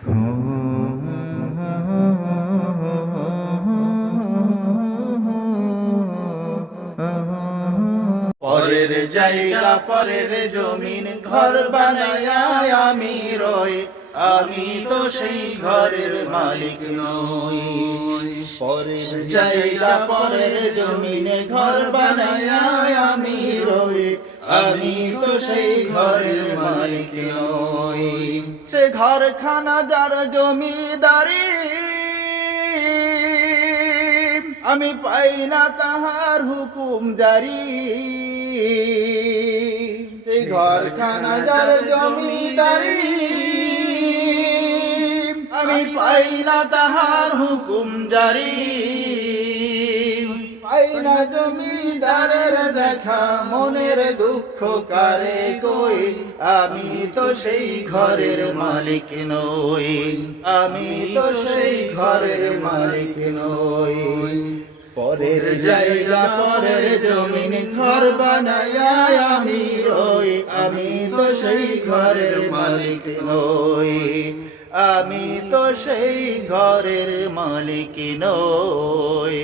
পরের জায়গা পরের জমিন ঘর বানায়া আমি রই, আমি তো সেই ঘরের মালিক নই। পরের জায়গা পরের জমিনে ঘর বানায়া আমি রই, আমি তো সেই ঘরের মালিক নই। সে ঘরখানা যার জমিদারি, আমি পাই না তাহার হুকুম জারি। সেই ঘরখানা যার জমিদারি, আমি পাই না তাহার হুকুম জারি। পাই না জমিদারের দেখা, মনের দুঃখ কারে কই, আমি তো সেই ঘরের মালিক নই, আমি তো সেই ঘরের মালিক নই। পরের জায়গা পরের জমিন ঘর বানায়া আমি রই, আমি তো সেই ঘরের মালিক নই, আমি তো সেই ঘরের মালিক নই।